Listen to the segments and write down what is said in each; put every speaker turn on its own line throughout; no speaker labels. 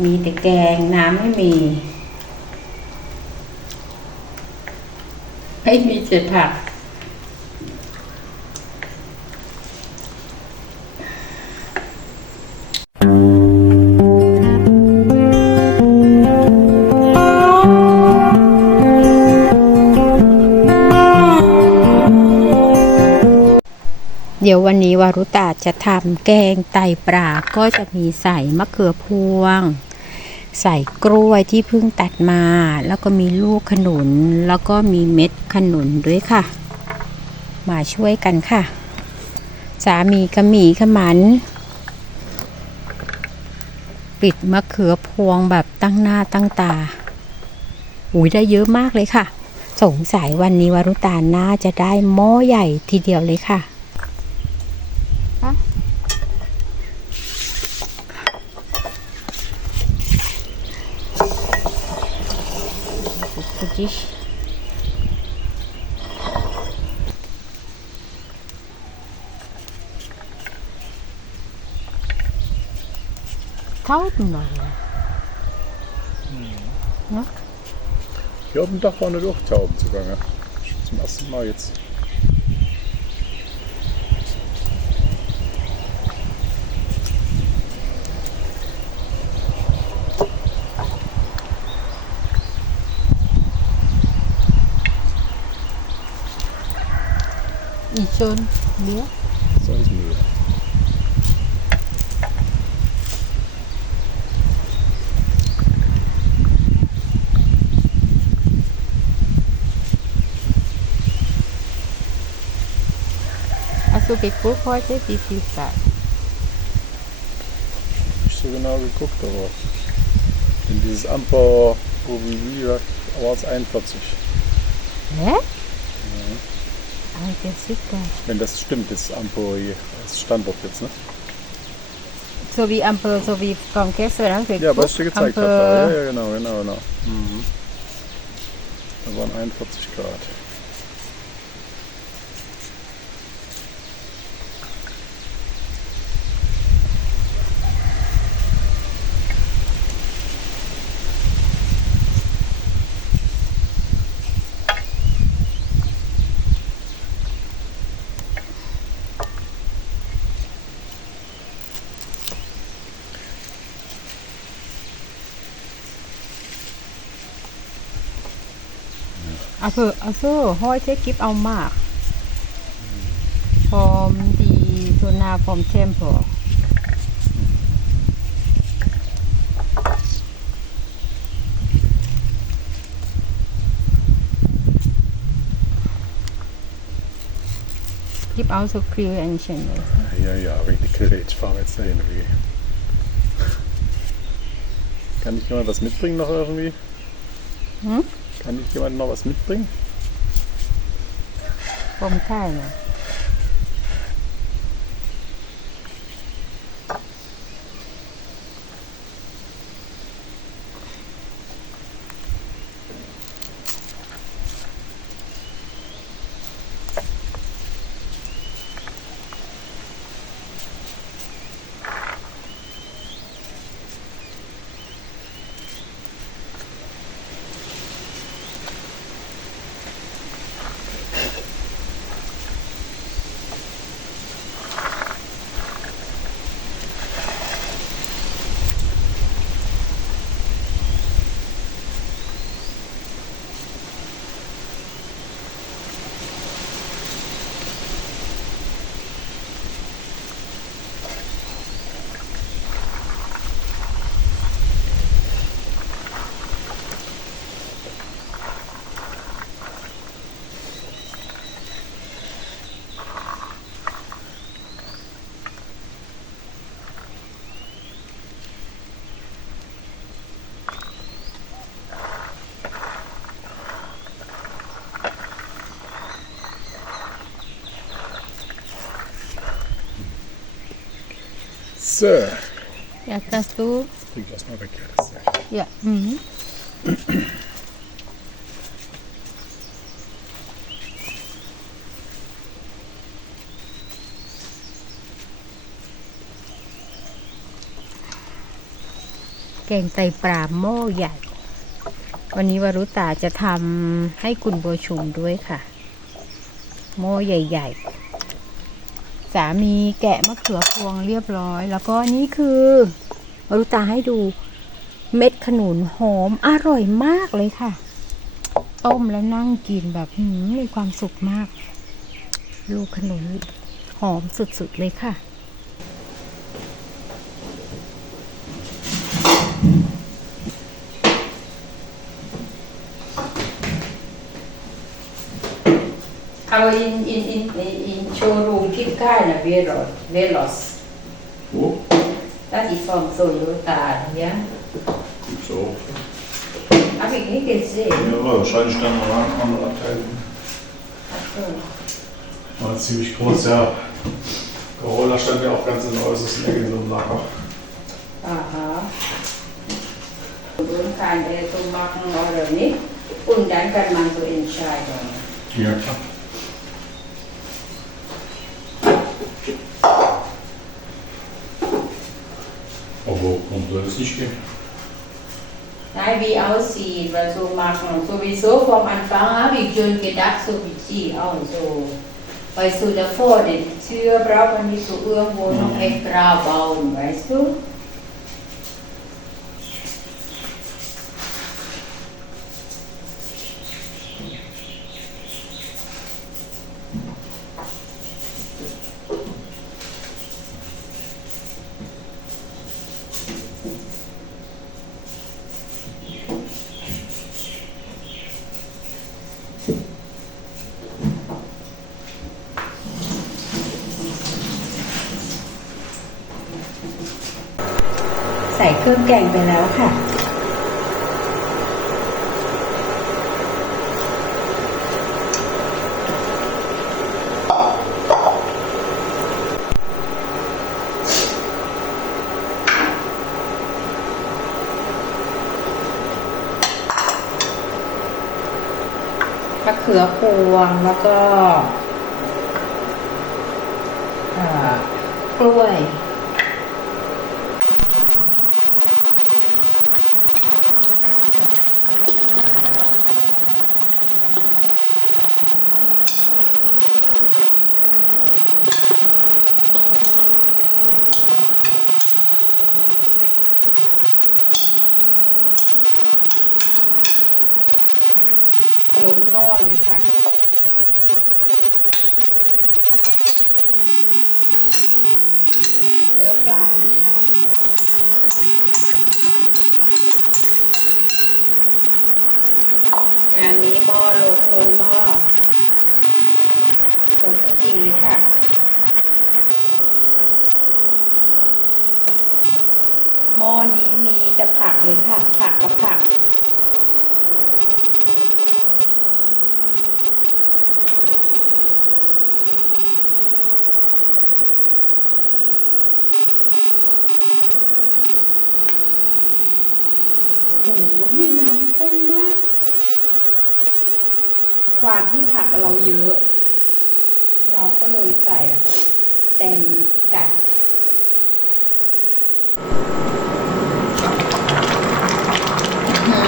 มีแต่แกงน้ำไม่มี ไม่มีเศษผัก เดี๋ยววันนี้วารุตาจะทำแกงไตปลาก็จะมีใส่มะเขือพวง ใส่กล้วยที่เพิ่งตัดมา แล้วก็มีลูกขนุน แล้วก็มีเม็ดขนุนด้วยค่ะ มาช่วยกันค่ะ สามีกระหมี่ขมันปิดมะเขือพวงแบบตั้งหน้าตั้งตาอุ้ยได้เยอะมากเลยค่ะ สงสัยวันนี้วารุตาน่าจะได้หม้อใหญ่ทีเดียวเลยค่ะ পঁচিশ Tausender. Hm. Ja?
Hier auf dem Dach war eine Durchtauben sogar. Ne? Zum ersten Mal jetzt.
so ein
Moor? So ein Hast
du geguckt heute, wie viel Zeit?
Nicht so genau geguckt, aber in dieses Ampere, wo wir waren es 41.
Hä? Sicker.
Wenn das stimmt, das Amper hier als Standort jetzt, ne?
So wie Ampel, so wie vom gestern haben wir
Ja, was ich dir gezeigt habe. Ja, ja, genau, genau, genau. Mhm. Da waren 41 Grad.
Also, also heute gibt auch Mark. Vom die Tuna vom Temple. Gibt auch so and Channel.
Ja, ja, wegen der Kälte. Ich fahre jetzt dahin. Wie. Kann ich jemand was mitbringen noch irgendwie?
Hm?
Kann ich jemand noch was mitbringen?
Vom Thailand.
So,
Ja, kannst du?
bring das mal weg. Das ist ja-
Ja. Mhm. กงไตปลาหม้อใหญ่ วันนี้วรุตาจะทำให้คุณโบวชุมด้วยค่ะ หม้อใหญ่ ๆ สามีแกะมะเขือพวงเรียบร้อย แล้วก็นี่คือวรุตาให้ดูเม็ดขนุนหอมอร่อยมากเลยค่ะ ต้มแล้วนั่งกินแบบมมีความสุขมาก ลูกขนุนหอมสุดๆเลยค่ะ Aber in, in, in, in showroom kind of Velos. Velos.
Wo?
That is from Toyota, ja?
Gibt's auch.
Habe ich nicht gesehen.
Ja, wahrscheinlich dann noch eine andere Abteilung.
So.
War ziemlich groß, ja. Corolla stand ja auch ganz in der äußersten Ecke in so einem Lager.
Aha. Und kann er so machen oder nicht. Und dann kann man so entscheiden.
Ja, klar. Aber gehen?
Nein, wie aussieht, was so machen. Sowieso vom Anfang habe ich schon gedacht, so wie sie auch so. Weil so davor, die Tür braucht man nicht so irgendwo noch extra bauen, weißt du? ส่เครื่องแกงไปแล้วค่ะ มะเขือพวงแล้วก็กล้วย ล้นหม้อเลยค่ะ เนื้อปลานะคะงานนี้หม้อล้นล้นหม้อล้นจริงๆเลยค่ะหม้อนี้มีแต่ผักเลยค่ะ ผักกับผัก โอ้โหน้ำข้นมาก ความที่ผักเราเยอะ เราก็เลยใส่เต็มพิกัดอื้อหื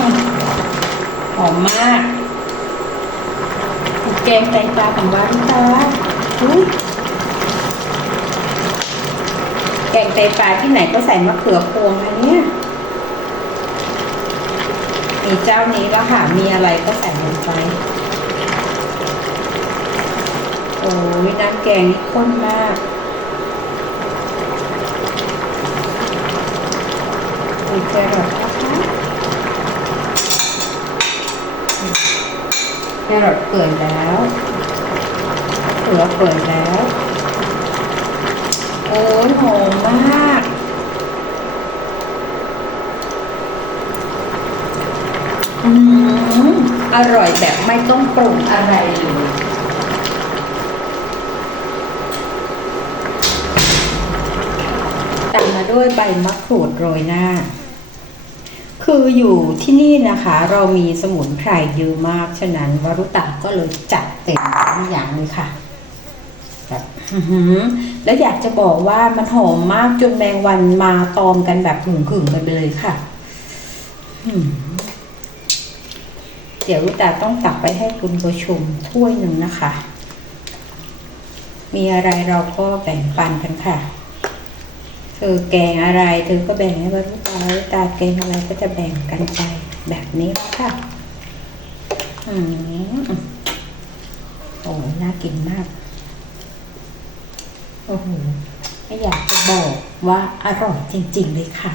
อหอมมากแกงไตปลาของวาริตาแกงไตปลาที่ไหนก็ใส่มะเขือพวงอันเนี้ย เจ้านี้แล้วค่ะ มีอะไรก็ใส่ลงไป โอ้ยน้ำแกงนี่ข้นมากมีแครอทนะคะแครอทเปื่อยแล้วเขือเปื่อยแล้ว โอ้ยหอมมาก อืม อร่อยแบบไม่ต้องปรุงอะไรเลยตามมาด้วยใบมะกรูดโรยหน้า คืออยู่ที่นี่นะคะ เรามีสมุนไพรเยอะมาก ฉะนั้นวรุตาก็เลยจัดเต็มทุกอย่างเลยค่ะแบบแล้วอยากจะบอกว่ามันหอมมากจนแมงวันมาตอมกันแบบหึงขึงๆกันไปเลยค่ะ อืม ดี๋ยวลูกตาต้องตักไปให้คุณผู้ชมถ้วยหนึ่งนะคะ มีอะไรเราก็แบ่งปันกันค่ะ เธอแกงอะไรเธอก็แบ่งให้ว่าลูกตาลูกตาแกงอะไรก็จะแบ่งกันไปแบบนี้ค่ะ อืมโอ้น่ากินมาก โอ้โหไม่อยากจะบอกว่าอร่อยจริง ๆ เลยค่ะ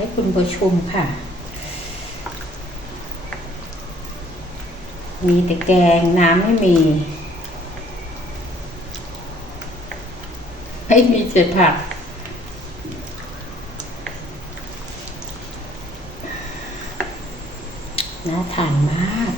ให้คุณผู้ชมค่ะ มีแต่แกงน้ำไม่มี ไม่มีเศษผักน่าทานมาก